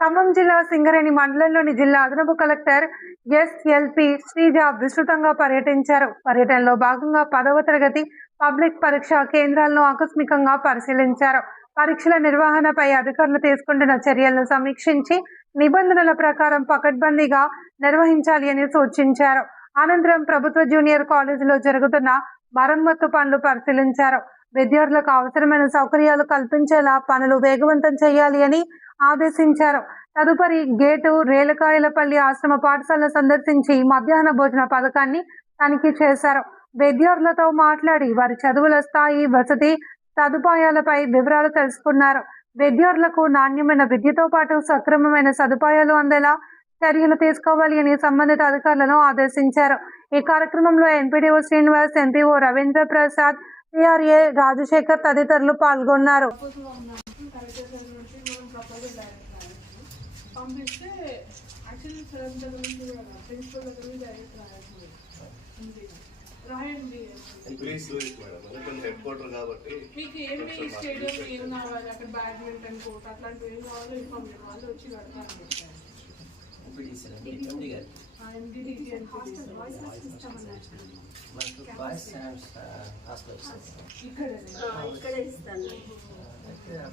ఖమ్మం జిల్లా సింగరేణి మండలంలోని జిల్లా అదనపు కలెక్టర్ ఎస్ఎల్పి శ్రీజ విస్తృతంగా పర్యటించారు. పర్యటనలో భాగంగా 10వ తరగతి పబ్లిక్ పరీక్ష కేంద్రాలను ఆకస్మికంగా పరిశీలించారు. పరీక్షల నిర్వహణపై అధికారులు తీసుకుంటున్న చర్యలను సమీక్షించి నిబంధనల ప్రకారం పకడ్బందీగా నిర్వహించాలి అని సూచించారు. అనంతరం ప్రభుత్వ జూనియర్ కాలేజీలో జరుగుతున్న మరమ్మత్తు పనులు పరిశీలించారు. విద్యార్థులకు అవసరమైన సౌకర్యాలు కల్పించేలా పనులు వేగవంతం చేయాలి అని ఆదేశించారు. తదుపరి గేటు రేలకాయలపల్లి ఆశ్రమ పాఠశాలను సందర్శించి మధ్యాహ్న భోజన పథకాన్ని తనిఖీ చేశారు. విద్యార్థులతో మాట్లాడి వారి చదువుల స్థాయి, వసతి సదుపాయాలపై వివరాలు తెలుసుకున్నారు. విద్యార్థులకు నాణ్యమైన విద్యతో పాటు సక్రమమైన సదుపాయాలు అందేలా చర్యలు తీసుకోవాలి అని సంబంధిత అధికారులను ఆదేశించారు. ఈ కార్యక్రమంలో MPDO Srinivas, MPO Ravindra Prasad, CRA Rajasekhar తదితరులు పాల్గొన్నారు. హెడ్ క్వార్టర్ కాబట్టి మీకు ఏమి స్టేడియం ఏం కావాలి, అక్కడ బ్యాడ్మింటన్ కోర్ట్ అట్లాంటివి ఏం కావాలో ఇన్ఫార్మ్ చేయాలి. వాళ్ళు వచ్చి కడతారు.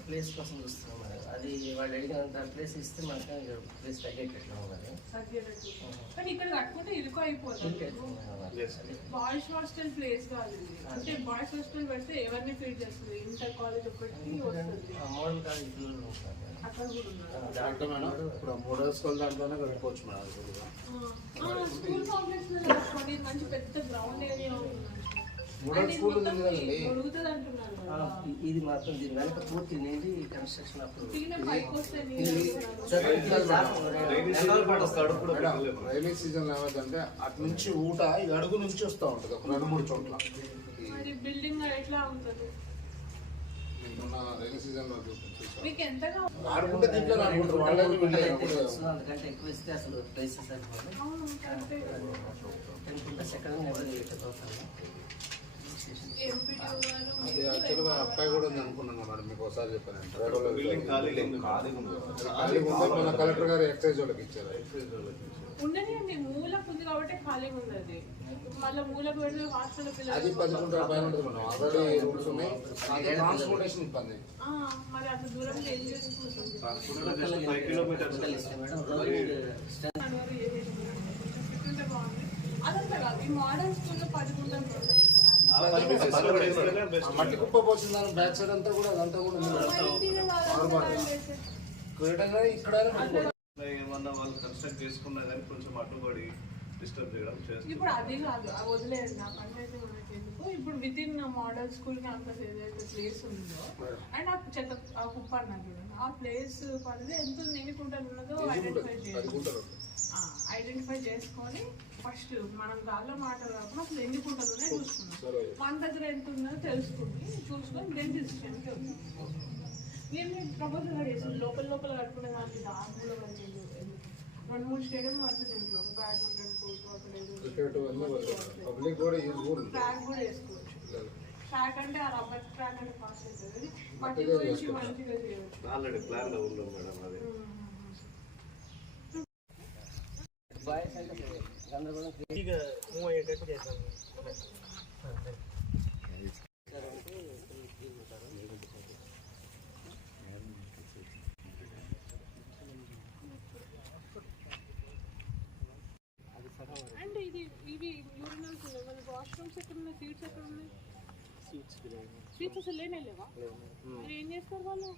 ప్లేస్ కోసం చూస్తున్నాం మరి. అది వాళ్ళు అడిగినంత ప్లేస్ ఇస్తే మనకు ప్లేస్ తగ్గేటట్లు ఉన్నది. కానీ ఇక్కడ కట్టుకుంటే ఇరుకు అయిపోతుంది. బాయ్స్ హాస్టల్ ప్లేస్ కాదు. అంటే బాయ్స్ హాస్టల్ పెడితే ఎవరిని ఫీడ్ చేస్తుంది? ఇంటర్ కాలేజ్ ఒకటి మోడల్ కాలేజ్ అక్కడ కూడా ఇప్పుడు మోడల్ స్కూల్ దాంట్లోనే కట్టుకోవచ్చు మేడం. స్కూల్ కాంప్లెక్స్ లో మంచి పెద్ద గ్రౌండ్ ఏరియా ఉంది. ఇది మాత్రం దీని వెనక పూర్తి నిండి కన్స్ట్రక్షన్ అప్పుడు రైల్వే సీజన్ ఏమైందంటే అటు నుంచి ఊట ఈ అడుగు నుంచి వస్తూ ఉంటుంది ఒక 2-3 చోట్ల. బిల్డింగ్ ఎట్లా ఉంటుంది? రైల్వే సీజన్ లో ఆడుకుంటే దీంట్లో అంతకంటే ఎక్కువ ఇస్తే అసలు ప్లేసెస్ అది యాక్చువల్గా అబ్బాయి కూడా ఉంది అనుకున్నాను మేడం. మీకు ఒకసారి చెప్పాను, మన కలెక్టర్ గారు ఎక్సైజ్ వాళ్ళకి ఇచ్చారు. ఉండని అండి, మూలకు ఉంది కాబట్టి ఖాళీగా ఉన్నది. మళ్ళీ మూలకు పెడితే హాస్టల్ అది 10 గుంటల పైన ఉంటుంది మేడం. ఆల్రెడీ రూల్స్ ఉన్నాయి. ట్రాన్స్పోర్టేషన్ ఇబ్బంది. మరి అంత దూరం ఏం చేసుకుంటుంది? 5 కిలోమీటర్స్ అదంతా కాదు, ఈ మోడల్ స్కూల్లో 10 గుంటలు మట్టి కుప్ప పోసిందని బ్యాక్ సైడ్ అంతా కూడా అదంతా కూడా ఇక్కడ ఏమన్నా వాళ్ళు కన్స్ట్రక్ట్ చేసుకున్నా కానీ కొంచెం అడ్డుపడి డిస్టర్బ్ చేయడం చేస్తారు. ఇప్పుడు అది కాదు, వదిలేదు నా పంచాయతీ మనకి ఎందుకు. ఇప్పుడు with in model school campus ఏదైతే ప్లేస్ ఉందో అండ్ ఆ చెత్త ఆ కుప్ప అన్నా చూడండి, ఆ ప్లేస్ పనిది ఎంత ఎన్ని కుంటలు ఉన్నదో ఐడెంటిఫై చేసుకొని ఫస్ట్ మనం గాల్లో మాట కాకుండా అసలు ఎన్ని కుంటలు ఉన్నాయో చూసుకున్నాం. మన దగ్గర ఎంత ఉందో చూసుకొని దేని డిసిషన్కి వస్తుంది. మేము ప్రపోజల్ చేసాం లోపల కట్టుకునే దానికి దాంట్లో 2-3 స్టేడియం పడుతుంది. ఇంట్లో బ్యాడ్మింటన్ కోర్టు అక్కడ ట్రాక్ కూడా వేసుకోవచ్చు. ట్రాక్ అంటే ఆ రబ్బర్ ట్రాక్ అంటే ఫాస్ట్ అవుతుంది. మట్టి గురించి మంచిగా చేయవచ్చు. అండ్ ఇవి యూరినల్స్ ఉన్నాయి. మన వాష్రూమ్స్ ఎక్కడ ఉన్నాయి? సీట్స్ ఎక్కడ ఉన్నాయి? సీట్స్ అసలు లేవా? ఏం చేస్తారు వాళ్ళు?